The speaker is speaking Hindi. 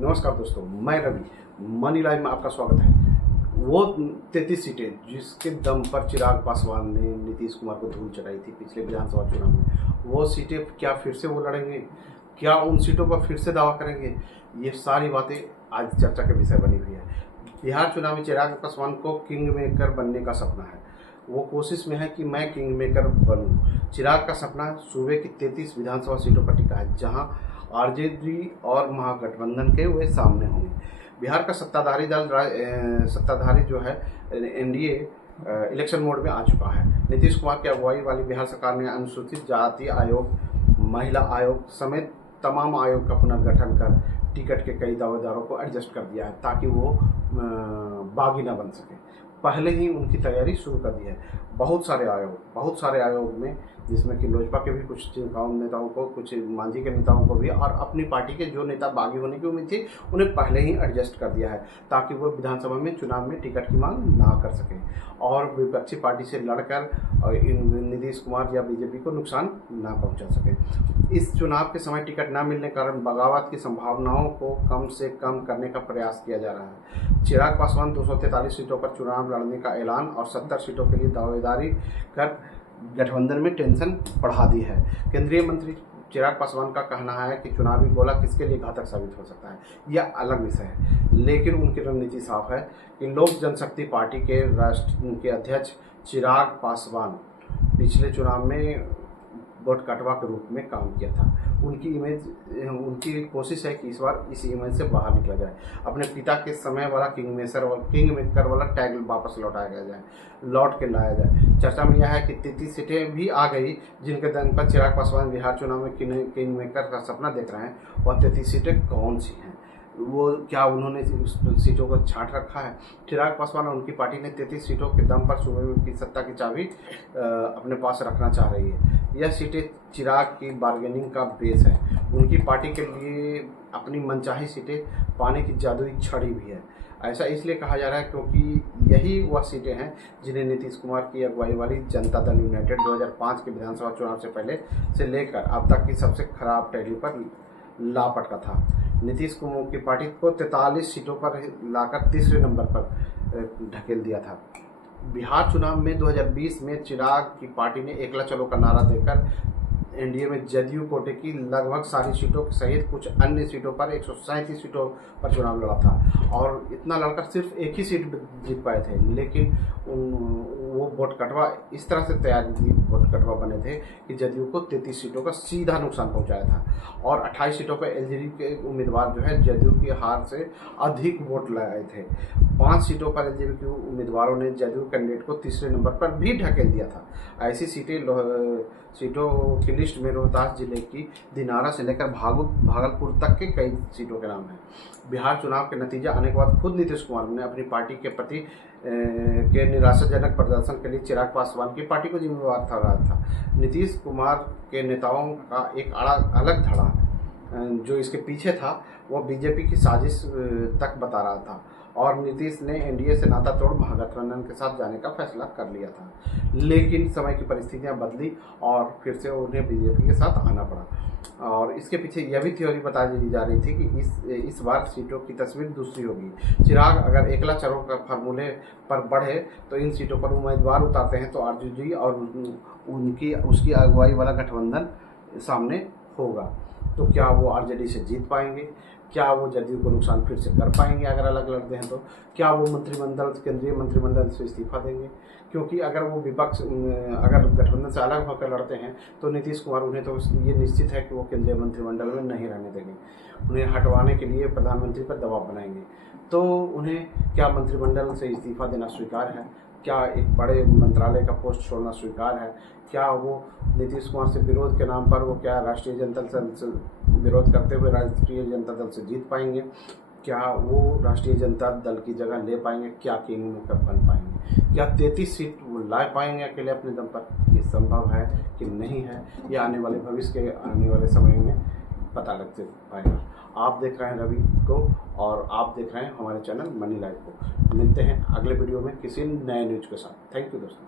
नमस्कार दोस्तों, मैं रवि। मनी लाइव में आपका स्वागत है। वो 33 सीटें जिसके दम पर चिराग पासवान ने नीतीश कुमार को धूल चढ़ाई थी पिछले विधानसभा चुनाव में, वो सीटें क्या फिर से वो लड़ेंगे? क्या उन सीटों पर फिर से दावा करेंगे? ये सारी बातें आज चर्चा के विषय बनी हुई है। बिहार चुनाव में चिराग पासवान को किंग मेकर बनने का सपना है। वो कोशिश में है कि मैं किंग मेकर बनूं। चिराग का सपना सूबे की 33 विधानसभा सीटों पर टिका है, जहां आरजेडी और महागठबंधन के वे सामने होंगे। बिहार का सत्ताधारी जो है एनडीए इलेक्शन मोड में आ चुका है। नीतीश कुमार की अगुवाई वाली बिहार सरकार ने अनुसूचित जाति आयोग, महिला आयोग समेत तमाम आयोग का पुनर्गठन कर टिकट के कई दावेदारों को एडजस्ट कर दिया है ताकि वो बागी न बन सके। पहले ही उनकी तैयारी शुरू कर दी है। बहुत सारे आयोग में, जिसमें कि लोजपा के भी कुछ नेताओं को, कुछ मांझी के नेताओं को भी, और अपनी पार्टी के जो नेता बागी होने की उम्मीद थी उन्हें पहले ही एडजस्ट कर दिया है ताकि वो विधानसभा में चुनाव में टिकट की मांग ना कर सकें और विपक्षी पार्टी से लड़कर नीतीश कुमार या बीजेपी को नुकसान ना पहुंचा सकें। इस चुनाव के समय टिकट न मिलने के कारण बगावत की संभावनाओं को कम से कम करने का प्रयास किया जा रहा है। चिराग पासवान 243 सीटों पर चुनाव लड़ने का ऐलान और 70 सीटों के लिए दावेदारी कर गठबंधन में टेंशन बढ़ा दी है। केंद्रीय मंत्री चिराग पासवान का कहना है कि चुनावी गोला किसके लिए घातक साबित हो सकता है, यह अलग विषय है, लेकिन उनकी रणनीति साफ है कि लोक जनशक्ति पार्टी के राष्ट्र के अध्यक्ष चिराग पासवान पिछले चुनाव में वोट कटवा के रूप में काम किया था। उनकी कोशिश है कि इस बार इस इमेज से बाहर निकला जाए, अपने पिता के समय वाला किंग मेकर वाला टैग वापस लौट के लाया जाए। चर्चा में यह है कि 33 सीटें भी आ गई जिनके दम पर चिराग पासवान बिहार चुनाव में किंग मेकर का सपना देख रहे हैं। और 33 सीटें कौन सी हैं? वो क्या उन्होंने उस सीटों को छांट रखा है? चिराग पासवान और उनकी पार्टी ने 33 सीटों के दम पर सूबे की सत्ता की चाबी अपने पास रखना चाह रही है। यह सीटें चिराग की बार्गेनिंग का बेस है। उनकी पार्टी के लिए अपनी मनचाही सीटें पाने की जादुई छड़ी भी है। ऐसा इसलिए कहा जा रहा है क्योंकि यही वह सीटें हैं जिन्हें नीतीश कुमार की अगुवाई वाली जनता दल यूनाइटेड 2005 के विधानसभा चुनाव से पहले से लेकर अब तक की सबसे खराब टैली पर लापटका था। नीतीश कुमार की पार्टी को 43 सीटों पर लाकर तीसरे नंबर पर ढकेल दिया था। बिहार चुनाव में 2020 में चिराग की पार्टी ने एकला चलो का नारा देकर एनडीए में जदयू कोटे की लगभग सारी सीटों सहित कुछ अन्य सीटों पर 137 सीटों पर चुनाव लड़ा था और इतना लड़कर सिर्फ एक ही सीट जीत पाए थे। लेकिन वो वोट कटवा इस तरह से तैयार वोट कटवा बने थे कि जदयू को 33 सीटों का सीधा नुकसान पहुंचाया था और 28 सीटों पर एलजेडी के उम्मीदवार जो है जदयू की हार से अधिक वोट लाए थे। 5 सीटों पर एलजेडी के उम्मीदवारों ने जदयू कैंडिडेट को तीसरे नंबर पर भी ढकेल दिया था। ऐसी सीटों की लिस्ट में रोहतास जिले की दिनारा से लेकर भागलपुर तक के कई सीटों के नाम हैं। बिहार चुनाव के नतीजा आने के बाद खुद नीतीश कुमार ने अपनी पार्टी के प्रति के निराशाजनक प्रदर्शन के लिए चिराग पासवान की पार्टी को जिम्मेवार ठहराया था। नीतीश कुमार के नेताओं का एक अलग धड़ा जो इसके पीछे था वो बीजेपी की साजिश तक बता रहा था और नीतीश ने एनडीए से नाता तोड़ महागठबंधन के साथ जाने का फैसला कर लिया था। लेकिन समय की परिस्थितियां बदली और फिर से उन्हें बीजेपी के साथ आना पड़ा और इसके पीछे यह भी थ्योरी बताई जा रही थी कि इस बार सीटों की तस्वीर दूसरी होगी। चिराग अगर एकला चलो का फार्मूले पर बढ़े तो इन सीटों पर उम्मीदवार उतारते हैं तो आरजेडी और उसकी अगुवाई वाला गठबंधन सामने होगा। तो क्या वो आरजेडी से जीत पाएंगे? क्या वो जदयू को नुकसान फिर से कर पाएंगे अगर अलग लड़ते हैं? तो क्या वो केंद्रीय मंत्रिमंडल से इस्तीफा देंगे? क्योंकि अगर वो अगर गठबंधन से अलग होकर लड़ते हैं तो नीतीश कुमार उन्हें तो ये निश्चित है कि वो केंद्रीय मंत्रिमंडल में नहीं रहने देंगे। उन्हें हटवाने के लिए प्रधानमंत्री पर दबाव बनाएंगे। तो उन्हें क्या मंत्रिमंडल से इस्तीफा देना स्वीकार है? क्या एक बड़े मंत्रालय का पोस्ट छोड़ना स्वीकार है? क्या वो नीतीश कुमार से विरोध के नाम पर वो क्या राष्ट्रीय जनता दल से विरोध करते हुए राष्ट्रीय जनता दल से जीत पाएंगे? क्या वो राष्ट्रीय जनता दल की जगह ले पाएंगे? क्या किंग मेकर बन पाएंगे? क्या 33 सीट वो ला पाएंगे अकेले अपने दम पर? ये संभव है कि नहीं है, ये आने वाले समय में पता लग पाएगा। आप देख रहे हैं रवि को और आप देख रहे हैं हमारे चैनल मनी लाइव को। मिलते हैं अगले वीडियो में किसी नए न्यूज के साथ। थैंक यू दोस्तों।